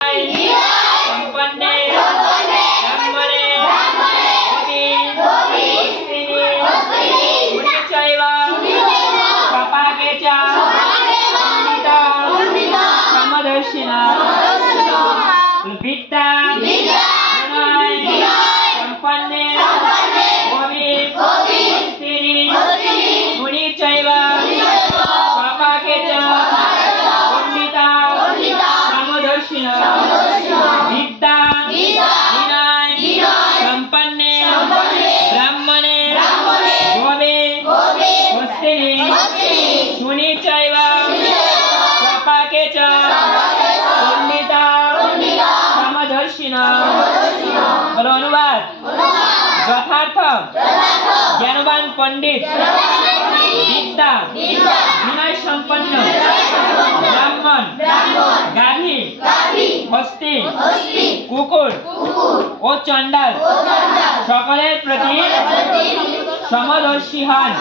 সম্পন্নে ব্রাহ্মণে হস্তিনি মুনিচৈব স্বপাকে চ পণ্ডিতা সমদর্শিনা বিদ্যা বিনয় সম্পন্নে হস্তিনি মুনিচৈব স্বপাকে চ পণ্ডিতা সমদর্শিনা বিদ্যা বিনয় সম্পন্নে ব্রাহ্মণে হস্তিনি মুনিচৈব স্বপাকে চ পণ্ডিতা সমদর্শিনা। বলো অনুবাদ। যথার্থ জ্ঞানবান পণ্ডিত বিদ্যা বিনয় সম্পন্ন ব্রাহ্মণ গাভী হস্তি কুকুর ও চণ্ডাল সকলের প্রতি সমদর্শী হন।